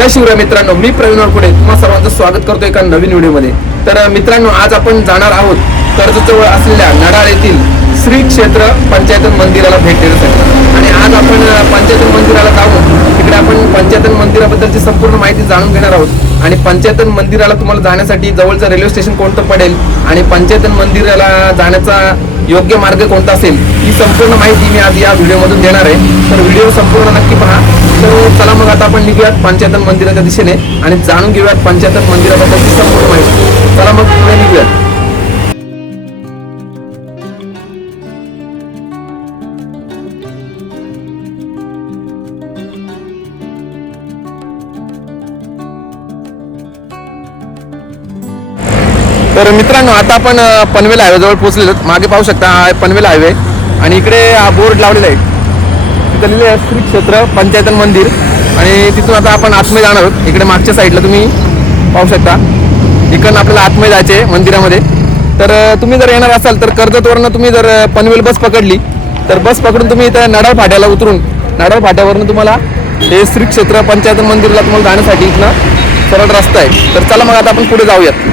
जय शिवराय मित्रांनो मी प्रवीण वरपुडे तुम्हा सर्वांचं स्वागत करतो एका नवीन व्हिडिओमध्ये. तर मित्रांनो आज आपण जाणार आहोत कर्जजवळ असलेल्या नडाळ येथील श्री क्षेत्र पंचायतन मंदिराला भेट देण्यासाठी. आणि आज आपण पंचायतन मंदिराला जाऊन तिकडे आपण पंचायतन मंदिराबद्दलची संपूर्ण माहिती जाणून घेणार आहोत. आणि पंचायतन मंदिराला तुम्हाला जाण्यासाठी जवळचं रेल्वे स्टेशन कोणतं पडेल आणि पंचायतन मंदिराला जाण्याचा योग्य मार्ग कोणता असेल ही संपूर्ण माहिती मी आज या व्हिडिओमधून देणार आहे. तर व्हिडिओ संपूर्ण नक्की पहा. तर चला मग आता आपण निघूयात पंचायतन मंदिराच्या दिशेने आणि जाणून घेऊयात पंचायतन मंदिराबद्दलची संपूर्ण माहिती. चला मग पुढे निघूयात. तर मित्रांनो आता आपण पनवेल हायवे जवळ पोहोचलेलो मागे पाहू शकता हा पनवेल हायवे आणि इकडे हा बोर्ड लावलेला आहे. तिथं आहे श्री क्षेत्र पंचायतन मंदिर. आणि तिथून आता आपण आतमध्ये जाणार आहोत. इकडे मागच्या साईडला तुम्ही पाहू शकता. इकडनं आपल्याला आतमध्ये जायचे आहे मंदिरामध्ये. तर तुम्ही जर येणार असाल तर कर्जतवरनं तुम्ही जर पनवेल बस पकडली तर बस पकडून तुम्ही इथं नडाळ फाट्याला उतरून नडाळ फाट्यावरनं तुम्हाला हे श्री क्षेत्र पंचायतन मंदिरला तुम्हाला जाण्यासाठी इथनं सरळ रस्ता आहे. तर चला मग आता आपण पुढे जाऊयात.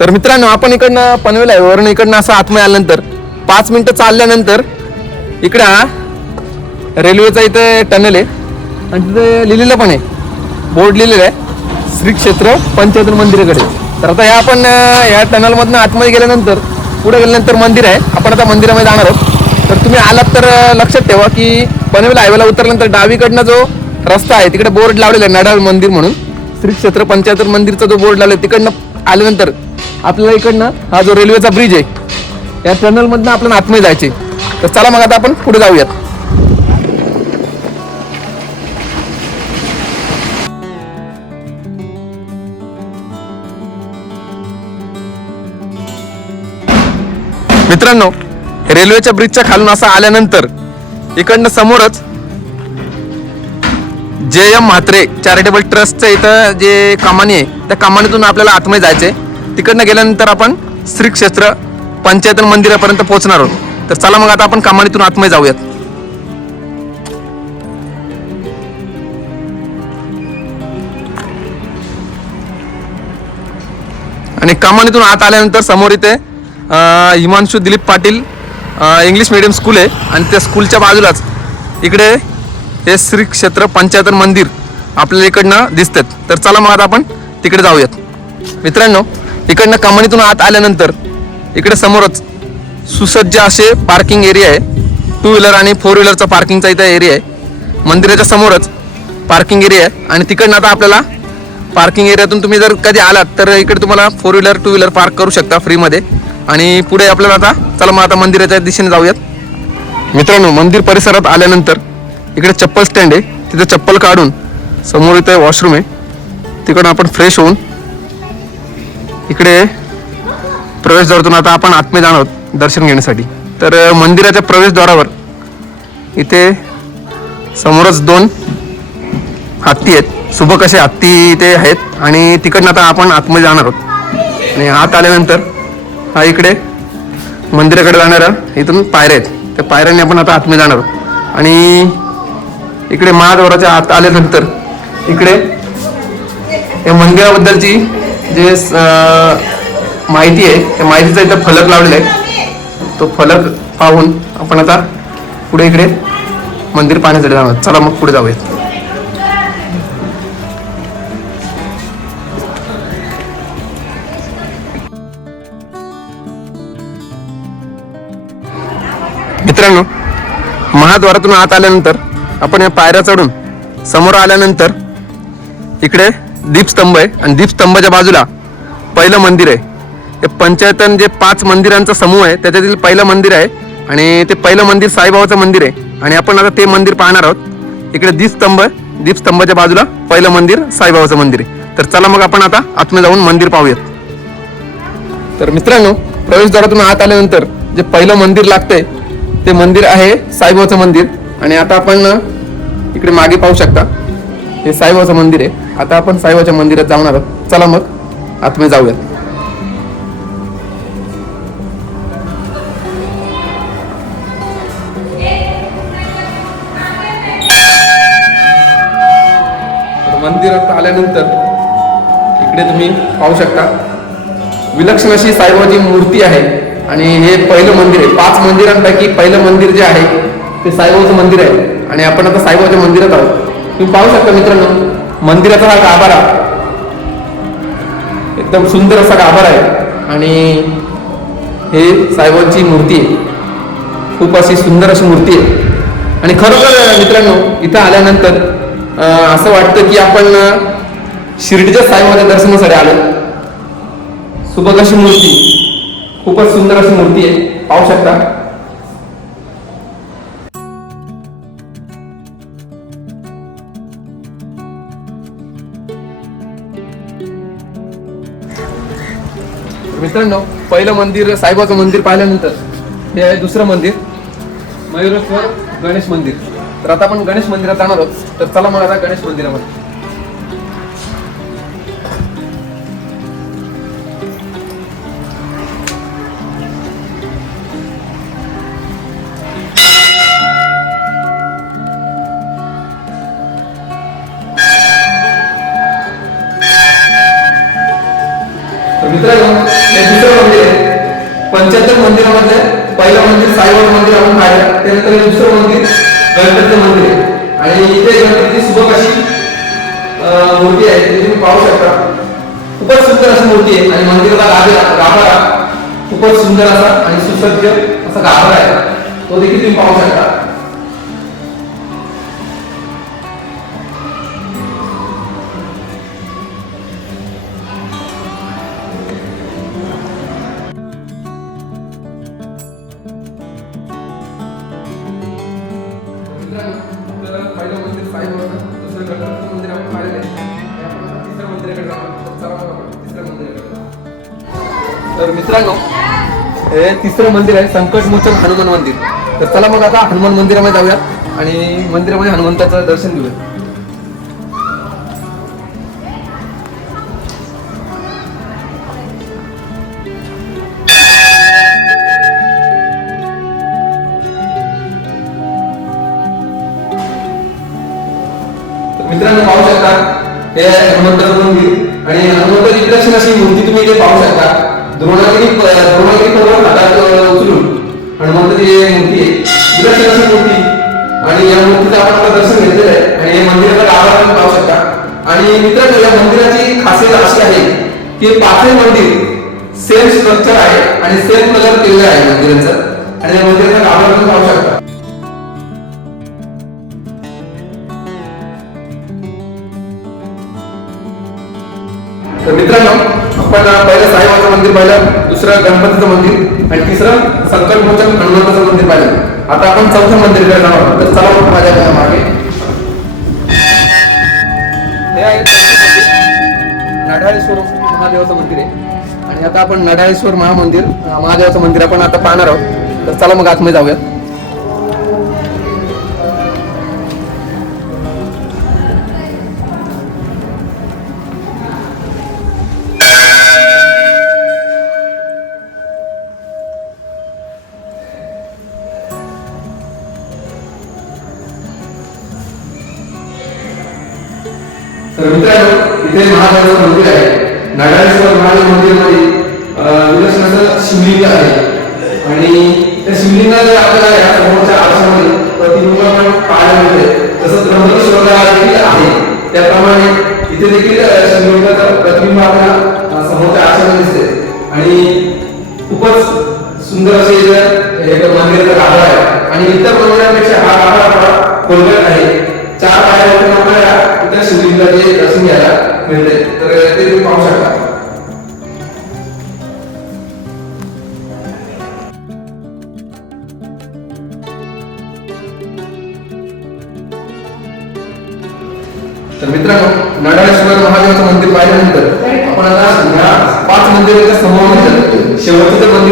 तर मित्रांनो आपण इकडनं पनवेल आहे. वरून इकडनं असं आतमध्ये आल्यानंतर पाच मिनिटं चालल्यानंतर इकडं हा. रेल्वेचा इथे टनल आहे. आणि तिथे लिहिलेलं पण आहे. बोर्ड लिहिलेलं आहे. श्री क्षेत्र पंचायत मंदिराकडे. तर आता ह्या आपण या टनलमधनं आतमध्ये गेल्यानंतर पुढे गेल्यानंतर मंदिर आहे. आपण आता मंदिरामध्ये जाणार आहोत. तर तुम्ही आलात तर लक्षात ठेवा की पनवेल हायवेला उतरल्यानंतर डावीकडनं जो रस्ता आहे तिकडे बोर्ड लावलेला आहे नडाळ मंदिर म्हणून. श्री क्षेत्र पंचायत मंदिरचा जो बोर्ड लावला आहे तिकडनं आल्यानंतर आपल्याला इकडनं हा जो रेल्वेचा ब्रिज आहे या टनलमधनं आपल्याला आतमध्ये जायचे तर चला मग आता आपण पुढे जाऊयात. मित्रांनो रेल्वेच्या ब्रिजच्या खालून असं आल्यानंतर इकडनं समोरच जे एम म्हात्रे चॅरिटेबल ट्रस्टचं इथं जे कमानी आहे त्या कमानीतून आपल्याला आतमध्ये जायचे तिकडनं गेल्यानंतर आपण श्री क्षेत्र पंचायतन मंदिरापर्यंत पोहोचणार आहोत. तर चला मग आता आपण कमानीतून आतमध्ये जाऊयात. आणि कमानीतून आत आल्यानंतर समोर इथे Himanshu Dilip Patil English medium school आहे आणि त्या स्कूलच्या बाजूलाच इकडे हे श्री क्षेत्र पंचायतन मंदिर आपल्याला इकडनं दिसतात तर चला मग आता आपण तिकडे जाऊयात. मित्रांनो इकडनं कमानीतून आत आल्यानंतर इकडे समोरच सुसज्ज असे पार्किंग एरिया आहे. टू व्हीलर आणि फोर व्हीलरचा पार्किंगचा इथं एरिया आहे. मंदिराच्या समोरच पार्किंग एरिया आहे. आणि तिकडनं आता आपल्याला पार्किंग एरियातून तुम्ही जर कधी आलात तर इकडे तुम्हाला four wheeler two wheeler park करू शकता फ्रीमध्ये आणि पुढे आपल्याला आता चला मग आता मंदिराच्या दिशेने जाऊयात. मित्रांनो मंदिर परिसरात आल्यानंतर इकडे चप्पल स्टँड आहे. तिथं चप्पल काढून समोर इथे वॉशरूम आहे. तिकडून आपण फ्रेश होऊन इकडे प्रवेशद्वारातून आता आपण आत्मे जाणार आहोत दर्शन घेण्यासाठी. तर मंदिराच्या प्रवेशद्वारावर इथे समोरच दोन हत्ती आहेत. सुबक असे हत्ती इथे आहेत आणि तिकडनं आता आपण आतमध्ये जाणार आहोत. आणि आत आल्यानंतर हा इकडे मंदिराकडे जाणारा इथून पायऱ्या आहेत. त्या पायऱ्यांनी आपण आता आतमध्ये जाणार आहोत. आणि इकडे महाद्वाराच्या आत आल्यानंतर इकडे या मंदिराबद्दलची जे माहिती आहे. त्या माहितीचा इथं फलक लावलेला आहे. तो फलक पाहून आपण आता पुढे इकडे मंदिर पाहण्यासाठी जाणार चला मग पुढे जाऊयात. मित्रांनो महाद्वारातून आत आल्यानंतर आपण या पायऱ्या चढून समोर आल्यानंतर इकडे दीपस्तंभ आहे. आणि दीपस्तंभाच्या बाजूला पहिलं मंदिर आहे. पंचायतन जे पाच मंदिरांचा समूह आहे त्याच्यातील पहिलं मंदिर आहे आणि ते पहिलं मंदिर साईबाबाचं मंदिर आहे. आणि आपण आता ते मंदिर पाहणार आहोत. इकडे दीपस्तंभ दीपस्तंभाच्या बाजूला पहिलं मंदिर साईबाबाचं मंदिर आहे. तर चला मग आपण आता आतमध्ये जाऊन मंदिर पाहूयात. तर मित्रांनो प्रवेशद्वारातून आत आल्यानंतर जे पहिलं मंदिर लागतंय ते मंदिर आहे साईबाबाचं मंदिर. आणि आता आपण इकडे मागे पाहू शकता हे साईबाबाचं मंदिर आहे. आता आपण साईबाबाच्या मंदिरात जाणार आहोत. चला मग आतमध्ये जाऊयात. मंदिरात आल्यानंतर इकडे तुम्ही पाहू शकता. विलक्षण अशी साईबाबाची मूर्ती आहे आणि हे पहिलं मंदिर आहे. पाच मंदिरांपैकी पहिलं मंदिर जे आहे ते साईबाबाचं मंदिर आहे. आणि आपण आता साईबाबाच्या मंदिरात आहोत. तुम्ही पाहू शकता मित्रांनो मंदिराचा हा गाभारा एकदम सुंदर असा गाभारा आहे. आणि हे साईबाबांची मूर्ती आहे. खूप अशी सुंदर अशी मूर्ती आहे. आणि खरोखर मित्रांनो इथं आल्यानंतर असं वाटतं की आपण शिर्डीच्या साईबाबाच्या दर्शनासाठी आलो. सुबक अशी मूर्ती खूपच सुंदर अशी मूर्ती आहे. पाहू शकता. मित्रांनो पहिलं मंदिर साईबाबाचं मंदिर पाहिल्यानंतर हे आहे दुसरं मंदिर मयुरेश्वर गणेश मंदिर. तर आता आपण गणेश मंदिरात जाणार आहोत. तर चला मला आता गणेश मंदिरामध्ये तर पंच्याहत्तर मंदिरामध्ये पहिलं मंदिर साईबाबा मंदिर आपण पाहिलं. त्यानंतर दुसरं मंदिर गणपतीचं मंदिर. आहे आणि इथे गणपतीची सुबक अशी मूर्ती आहे ती तुम्ही पाहू शकता. खूपच सुंदर अशी मूर्ती आहे. आणि मंदिराला गाभे गाभारा खूपच सुंदर असा आणि सुसज्ज असा गाभारा आहे. तो देखील तुम्ही पाहू शकता. पहिलं मंदिर दुसरं गणपती मंदिर आपण पाहिलेलं आहे. आणि आपण आता तिसऱ्या मंदिराकडे जाणार तिसऱ्या मंदिराकडे तर मित्रांनो हे तिसरं मंदिर आहे संकटमोचन हनुमान मंदिर तर चला मग आता हनुमान मंदिरामध्ये जाऊयात आणि मंदिरामध्ये हनुमंताचं दर्शन घेऊया हनुमंताची मूर्ती आहे विलक्षण मूर्ती. आणि या मूर्तीचं आपण आता दर्शन घेतलेलं आहे. आणि हे मंदिराचा गाभारा तुम्ही पाहू शकता. आणि मित्रांनो या मंदिराची खासियत अशी आहे की पाचही मंदिर सेम स्ट्रक्चर आहे आणि सेम कलर केलेलं आहे मंदिराचं. आणि या मंदिराचा आभार पाहू शकता. आपण पहिलं साईबाबाचं मंदिर पाहिलं दुसरं गणपतीचं मंदिर आणि तिसरं संकटमोचन हनुमंताचं मंदिर पाहिलं. आता आपण चौथं मंदिर जाणार आहोत. तर चला मग माझ्या घरा मागे. हे नडाळेश्वर महादेवाचं मंदिर आहे. आणि आता आपण नडाळेश्वर महामंदिर महादेवाचं मंदिर आपण आता पाहणार आहोत. तर चला मग आतमध्ये जाऊयात. देखील अं, प्रतिमा प्रतिबिंब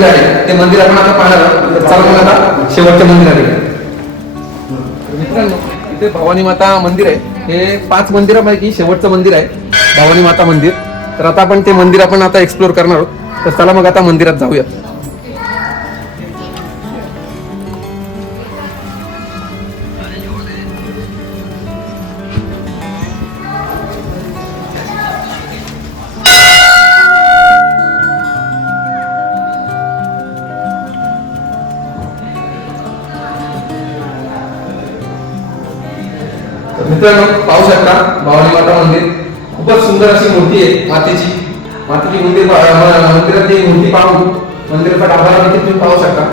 मंदिर आहे ते मंदिर आपण आता पाहणार आहोत. चला मग आता शेवटच्या मंदिराकडे. आहे मित्रांनो इथे भवानी माता मंदिर आहे. हे पाच मंदिरापैकी शेवटचं मंदिर आहे भवानी माता मंदिर. तर आता आपण ते मंदिर आपण आता एक्सप्लोर करणार आहोत. तर चला मग आता मंदिरात जाऊया. खूपच सुंदर अशी मूर्ती आहे मातेची. मातेची मंदिर मंदिरात ती मूर्ती पाहून मंदिराचा गाभारा देखील तुम्ही पाहू शकता.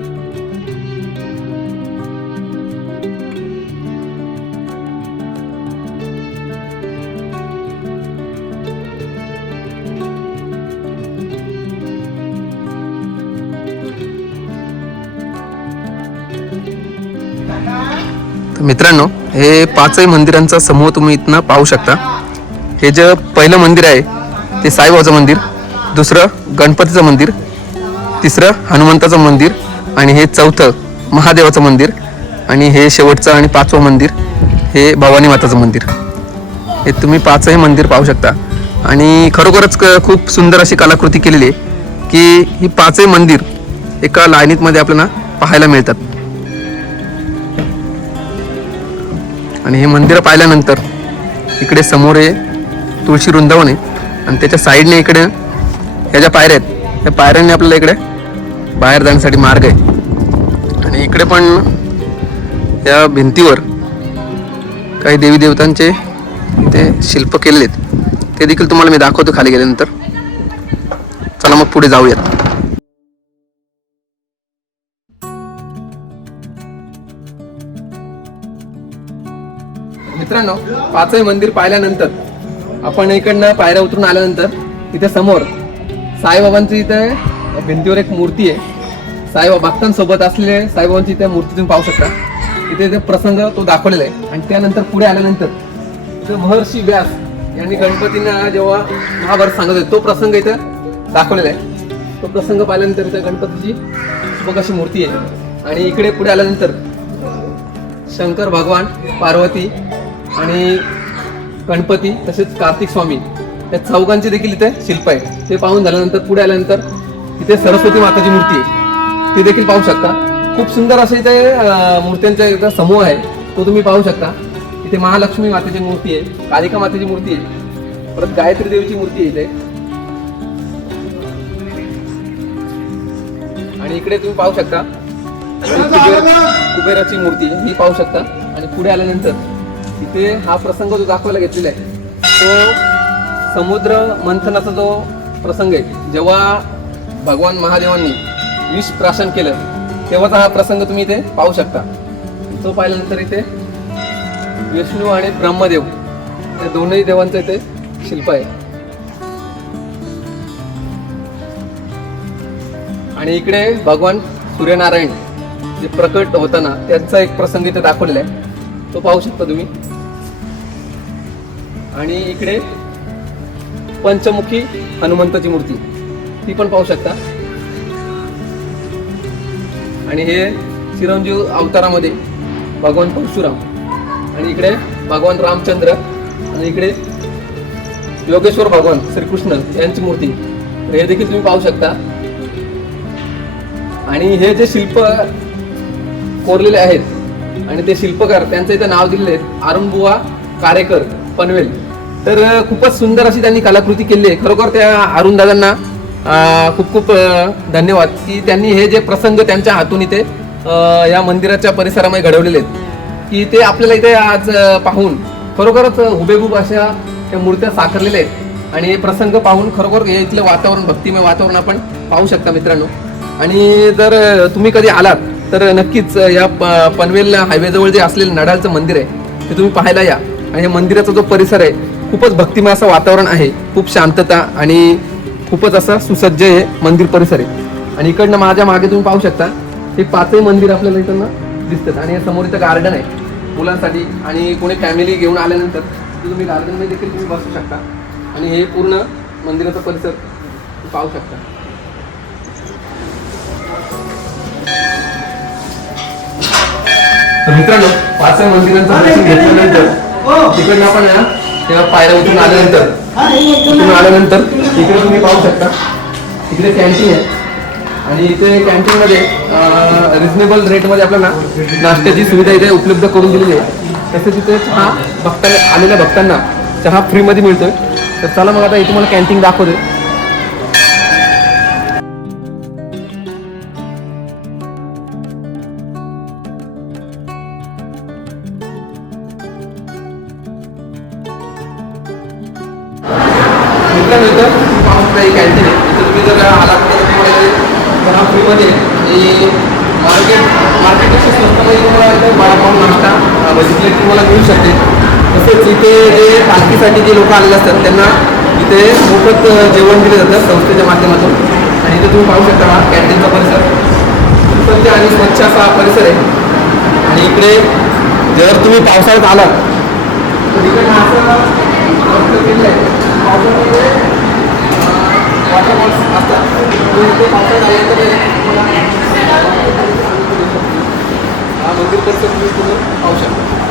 मित्रांनो हे पाचही मंदिरांचा समूह तुम्ही इथनं पाहू शकता. हे जे पहिलं मंदिर आहे ते साईबाबाचं मंदिर दुसरं गणपतीचं मंदिर तिसरं हनुमंताचं मंदिर आणि हे चौथं महादेवाचं मंदिर आणि हे शेवटचं आणि पाचवं मंदिर हे भवानी माताचं मंदिर. हे तुम्ही पाचही मंदिर पाहू शकता. आणि खरोखरच क- खूप सुंदर अशी कलाकृती केलेली आहे की ही पाचही मंदिर एका लाईनीतमध्ये आपल्याला पाहायला मिळतात. आणि हे मंदिर पाहिल्यानंतर इकडे समोर हे तुळशी वृंदावन आहे आणि त्याच्या साईडने इकडे ह्या ज्या पायऱ्या आहेत त्या पायऱ्यांनी आपल्याला इकडे बाहेर जाण्यासाठी मार्ग आहे. आणि इकडे पण या भिंतीवर काही देवी देवतांचे ते शिल्प केलेले आहेत. ते देखील तुम्हाला मी दाखवतो खाली गेल्यानंतर. चला मग पुढे जाऊयात. मित्रांनो पाचही मंदिर पाहिल्यानंतर आपण इकडनं पायऱ्या उतरून आल्यानंतर इथे समोर साईबाबांची इथे भिंतीवर एक मूर्ती आहे. साईबाबा भक्तांसोबत असलेले साईबाबांची इथे मूर्ती तुम्ही पाहू शकता. इथे ते प्रसंग तो दाखवलेला आहे. आणि त्यानंतर पुढे आल्यानंतर इथे महर्षी व्यास यांनी गणपतींना जेव्हा महाभारत सांगत होते तो प्रसंग इथे दाखवलेला आहे. तो प्रसंग पाहिल्यानंतर इथे गणपतीची मग अशी मूर्ती आहे. आणि इकडे पुढे आल्यानंतर शंकर भगवान पार्वती आणि गणपती तसेच कार्तिक स्वामी या चौघांचे देखील इथे शिल्प आहे ते पाहून झाल्यानंतर पुढे आल्यानंतर इथे सरस्वती माताची मूर्ती आहे. ती देखील पाहू शकता. खूप सुंदर असे इथे मूर्त्यांचा इथं समूह आहे. तो तुम्ही पाहू शकता. इथे महालक्ष्मी मातेची मूर्ती आहे कालिका मातेची मूर्ती आहे परत गायत्री देवीची मूर्ती आहे इथे. आणि इकडे तुम्ही पाहू शकता. कुबेर कुबेराची मूर्ती ही पाहू शकता. आणि पुढे आल्यानंतर इथे हा प्रसंग जो दाखवायला घेतलेला आहे तो समुद्र मंथनाचा जो प्रसंग आहे जेव्हा भगवान महादेवांनी विष प्राशन केलं तेव्हाचा हा प्रसंग तुम्ही इथे पाहू शकता. तो पाहिल्यानंतर इथे विष्णू आणि ब्रह्मदेव या दोनही देवांचं इथे शिल्प आहे. आणि इकडे भगवान सूर्यनारायण जे प्रकट होताना त्यांचा एक प्रसंग इथे दाखवलेला आहे. तो पाहू शकता तुम्ही. आणि इकडे पंचमुखी हनुमंताची मूर्ती. ती पण पाहू शकता. आणि हे चिरंजीव अवतारामध्ये भगवान परशुराम आणि इकडे भगवान रामचंद्र आणि इकडे योगेश्वर भगवान श्रीकृष्ण यांची मूर्ती. हे देखील तुम्ही पाहू शकता. आणि हे जे शिल्प कोरलेले आहेत आणि ते शिल्पकार त्यांचं इथे नाव दिलेले आहेत अरुणबुवा कारेकर पनवेल. तर खूपच सुंदर अशी त्यांनी कलाकृती केली आहे. खरोखर त्या अरुण दादांना खूप खूप धन्यवाद की त्यांनी हे जे प्रसंग त्यांच्या हातून इथे या मंदिराच्या परिसरामध्ये घडवलेले आहेत. की ते आपल्याला इथे आज पाहून खरोखरच हुबेहूब अशा त्या मूर्त्या साकारलेल्या आहेत. आणि हे प्रसंग पाहून खरोखर हे इथलं वातावरण भक्तिमय वातावरण आपण पाहू शकता मित्रांनो. आणि जर तुम्ही कधी आलात तर नक्कीच या प- पनवेल हायवेजवळ जे असलेलं नडालचं मंदिर आहे ते तुम्ही पाहायला या. आणि या मंदिराचा जो परिसर आहे खूपच भक्तिमय असं वातावरण आहे. खूप शांतता आणि खूपच असा सुसज्ज हे मंदिर परिसर. आहे आणि इकडनं माझ्या मागे तुम्ही पाहू शकता हे पाचही मंदिर आपल्याला इथं दिसतात. आणि समोर इथं गार्डन आहे मुलांसाठी. आणि कोणी फॅमिली घेऊन आल्यानंतर तुम्ही गार्डनमध्ये देखील तुम्ही बसू शकता. आणि हे पूर्ण मंदिराचा परिसर पाहू शकता. तर मित्रांनो पाचही मंदिरांचं दर्शन घेतल्यानंतर तिकडनं आपण ना तेव्हा पायऱ्या उतरून आल्यानंतर. उतरून आल्यानंतर इकडे तुम्ही पाहू शकता. इकडे कॅन्टीन आहे. आणि इथे कॅन्टीन मध्ये रिझनेबल रेटमध्ये आपल्याला नाश्त्याची सुविधा इथे उपलब्ध करून दिलेली आहे. तसेच इथे चहा भक्तांना आलेल्या भक्तांना चहा फ्रीमध्ये मिळतोय. तर चला मग आता इथे तुम्हाला कॅन्टीन दाखवतोय. जेवण दिलं जातं संस्थेच्या माध्यमातून. आणि इथे तुम्ही पाहू शकता हा कॅन्टीनचा परिसर. स्वच्छ आणि स्वच्छ असा परिसर आहे. आणि इकडे जर तुम्ही पावसाळ्यात आलात तर इकडे असं व्यवस्था केलेलं आहे. पावसाळ्यामध्ये वॉटरफॉल्स असतात. तुम्ही इथे पावसाळ्यात आले तर तुम्हाला हा मंदिर परिसर तुम्ही पूर्ण पाहू शकता.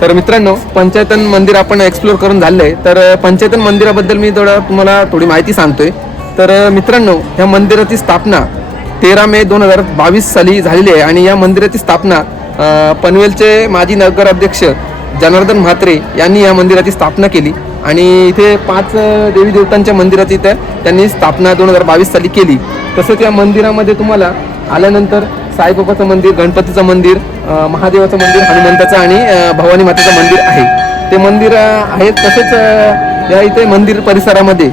तर मित्रांनो पंचायतन मंदिर आपण एक्सप्लोर करून झालं. आहे तर पंचायतन मंदिराबद्दल मी थोडं तुम्हाला थोडी माहिती सांगतोय. तर मित्रांनो ह्या मंदिराची स्थापना तेरा मे दोन हजार बावीस साली झालेली आहे. आणि या मंदिराची स्थापना पनवेलचे माजी नगराध्यक्ष जनार्दन म्हात्रे यांनी या मंदिराची स्थापना केली. आणि इथे पाच देवी देवतांच्या मंदिराची इथं त्यांनी स्थापना दोन हजार बावीस साली केली. तसंच या मंदिरामध्ये तुम्हाला आल्यानंतर साईबाबाचं मंदिर गणपतीचं मंदिर महादेवाचं मंदिर हनुमंताचं आणि भवानी मातेचं मंदिर आहे. ते मंदिर आहेत तसेच या इथे मंदिर परिसरामध्ये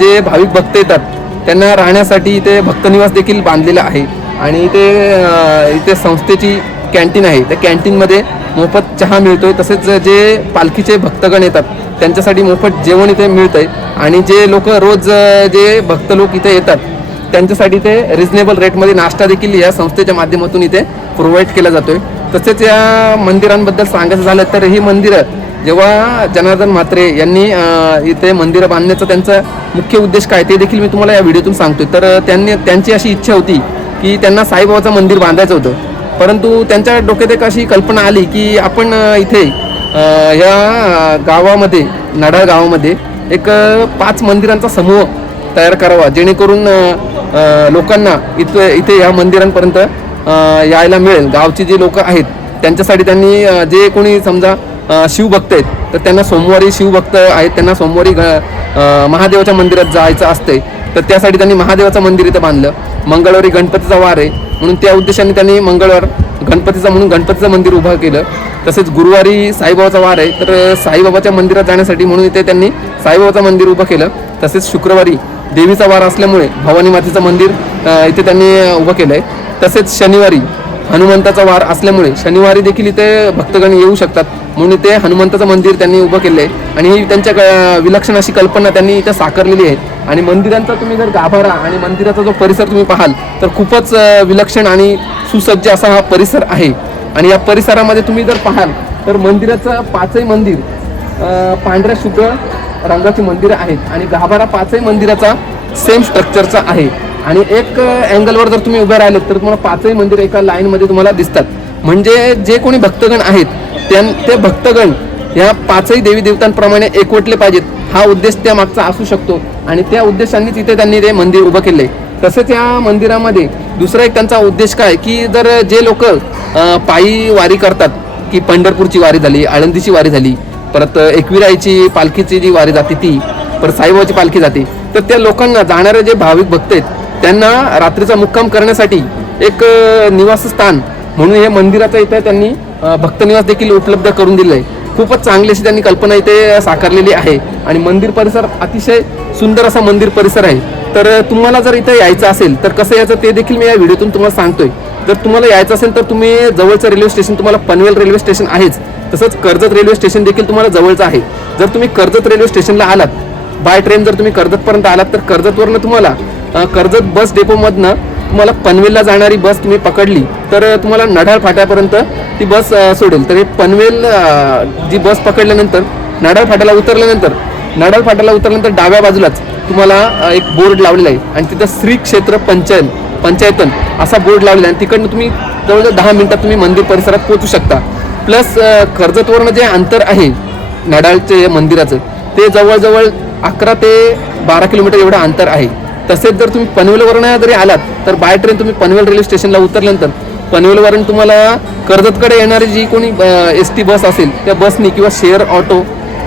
जे भाविक भक्त येतात त्यांना राहण्यासाठी इथे भक्तनिवास देखील बांधलेला आहे. आणि इथे इथे संस्थेची कॅन्टीन आहे. त्या कॅन्टीनमध्ये मोफत चहा मिळतोय. तसेच जे पालखीचे भक्तगण येतात त्यांच्यासाठी मोफत जेवण इथे मिळतंय. आणि जे लोक रोज जे भक्त लोक इथे येतात त्यांच्यासाठी ते रिझनेबल रेटमध्ये नाश्ता देखील या संस्थेच्या माध्यमातून इथे प्रोव्हाइड केला जातोय. तसेच या मंदिरांबद्दल सांगायचं झालं तर ही मंदिरं जेव्हा जनार्दन म्हात्रे यांनी इथे मंदिरं बांधण्याचा त्यांचा मुख्य उद्देश काय ते देखील मी तुम्हाला या व्हिडिओतून सांगतोय. तर त्यांनी त्यांची अशी इच्छा होती की त्यांना साईबाबाचं मंदिर बांधायचं होतं. परंतु त्यांच्या डोक्यात एक अशी कल्पना आली की आपण इथे ह्या या गावामध्ये नडाळ गावामध्ये एक पाच मंदिरांचा समूह तयार करावा जेणेकरून लोकांना इथे इथे या मंदिरांपर्यंत यायला मिळेल. गावची जी लोक आहेत त्यांच्यासाठी त्यांनी जे कोणी समजा शिवभक्त आहेत तर त्यांना सोमवारी शिवभक्त आहेत त्यांना सोमवारी ग महादेवाच्या मंदिरात जायचं असते तर त्यासाठी त्यांनी महादेवाचं मंदिर इथं बांधलं. मंगळवारी गणपतीचा वार आहे म्हणून त्या उद्देशाने त्यांनी मंगळवार गणपतीचा म्हणून गणपतीचं मंदिर उभं केलं. तसेच गुरुवारी साईबाबाचा वार आहे तर साईबाबाच्या मंदिरात जाण्यासाठी म्हणून इथे त्यांनी साईबाबाचं मंदिर उभं केलं. तसेच शुक्रवारी देवीचा वार असल्यामुळे भवानी मातेचं मंदिर इथे त्यांनी उभं केलं आहे तसेच शनिवारी हनुमंताचा वार असल्यामुळे शनिवारी देखील इथे भक्तगण येऊ शकतात. म्हणून इथे हनुमंताचं मंदिर त्यांनी उभं केलं आहे आणि ही त्यांच्या विलक्षण अशी कल्पना त्यांनी इथे साकारलेली आहे. आणि मंदिरांचा तुम्ही जर गाभारा आणि मंदिराचा जो परिसर तुम्ही पाहाल तर खूपच विलक्षण आणि सुसज्ज असा हा परिसर आहे. आणि या परिसरामध्ये तुम्ही जर पाहाल तर मंदिराचं पाचही मंदिर पांढऱ्या शुभ्र रंगाची मंदिरं आहेत आणि गाभारा पाचही मंदिराचा सेम स्ट्रक्चरचा आहे. आणि एक अँगलवर जर तुम्ही उभे राहिलेत तर तुम्हाला पाचही मंदिर एका लाईनमध्ये तुम्हाला दिसतात. म्हणजे जे कोणी भक्तगण आहेत त्यां ते भक्तगण या पाचही देवी देवतांप्रमाणे एकवटले पाहिजेत. हा उद्देश त्या मागचा असू शकतो आणि त्या उद्देशांनी तिथे त्यांनी ते मंदिर उभं केले तसेच या मंदिरामध्ये दुसरा एक त्यांचा उद्देश काय की जर जे लोक पायी वारी करतात की पंढरपूरची वारी झाली आळंदीची वारी झाली परत एकविराईची पालखीची जी वारी जाते ती परत साईबाबाची पालखी जाते. तर त्या लोकांना जाणारे जे भाविक भक्त आहेत त्यांना रात्रीचा मुक्काम करण्यासाठी एक निवासस्थान म्हणून हे मंदिराचं इथे त्यांनी अ, भक्तनिवास देखील उपलब्ध करून दिलं आहे खूपच चांगली अशी त्यांनी कल्पना इथे साकारलेली आहे. आणि मंदिर परिसर अतिशय सुंदर असा मंदिर परिसर आहे. तर तुम्हाला जर इथं यायचं असेल तर कसं यायचं ते देखील मी या व्हिडिओतून तुम्हाला सांगतोय. जर तुम्हाला यायचं असेल तर तुम्ही जवळचं रेल्वे स्टेशन तुम्हाला पनवेल रेल्वे स्टेशन आहेच. तसंच कर्जत रेल्वे स्टेशन देखील तुम्हाला जवळचं आहे. जर तुम्ही कर्जत रेल्वे स्टेशनला आलात बाय ट्रेन जर तुम्ही कर्जतपर्यंत आलात तर कर्जतवरनं तुम्हाला कर्जत बस डेपोमधनं तुम्हाला पनवेलला जाणारी बस तुम्ही पकडली तर तुम्हाला नढाळ फाट्यापर्यंत ती बस सोडेल. तर हे पनवेल जी बस पकडल्यानंतर नडाळ फाट्याला उतरल्यानंतर नडाळ फाट्याला उतरल्यानंतर डाव्या बाजूलाच तुम्हाला एक बोर्ड लावलेला आहे. आणि तिथं श्री क्षेत्र पंचायत पंचायतन असा बोर्ड लावलेला आहे. आणि तिकडनं तुम्ही जवळजवळ दहा मिनिटात तुम्ही मंदिर परिसरात पोहोचू शकता. प्लस कर्जतवरनं जे अंतर आहे नडाळचे मंदिराचं ते जवळजवळ अकरा ते बारा किलोमीटर एवढं अंतर आहे. तसेच जर तुम्ही पनवेलवरनं जरी आलात तर बाय ट्रेन तुम्ही पनवेल रेल्वे स्टेशनला उतरल्यानंतर पनवेलवरून तुम्हाला कर्जतकडे येणारी जी कोणी एस टी बस असेल त्या बसनी किंवा शेअर ऑटो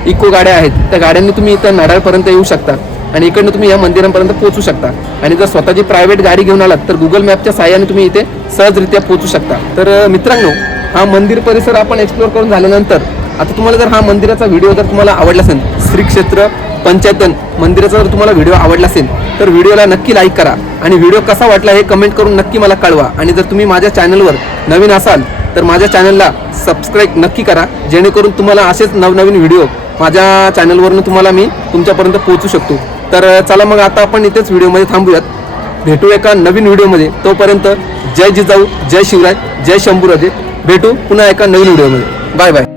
इको गाड्या आहेत त्या गाड्यांनी तुम्ही इथं नडाळपर्यंत येऊ शकता. आणि इकडनं तुम्ही या मंदिरांपर्यंत पोहोचू शकता. आणि जर स्वतःची प्रायव्हेट गाडी घेऊन आलात तर गुगल मॅपच्या साहाय्याने तुम्ही इथे सहजरित्या पोहोचू शकता. तर मित्रांनो हा मंदिर परिसर आपण एक्सप्लोर करून झाल्यानंतर आता तुम्हाला जर हा मंदिराचा व्हिडिओ जर तुम्हाला आवडला असेल श्री क्षेत्र पंचायतन मंदिराचा जर तुम्हाला व्हिडिओ आवडला असेल तर व्हिडिओला नक्की लाईक करा. आणि व्हिडिओ कसा वाटला हे कमेंट करून नक्की मला कळवा. आणि जर तुम्ही माझ्या चॅनलवर नवीन असाल तर माझ्या चॅनलला सबस्क्राईब नक्की करा. जेणेकरून तुम्हाला असेच नवनवीन व्हिडिओ माझ्या चॅनलवरून तुम्हाला मी तुमच्यापर्यंत पोहोचू शकतो. तर चला मग आता आपण इथेच व्हिडिओमध्ये थांबूयात. भेटू एका नवीन व्हिडिओमध्ये. तोपर्यंत जय जिजाऊ जय शिवराय जय शंभूराजे. भेटू पुन्हा एका नवीन व्हिडिओमध्ये. Bye bye.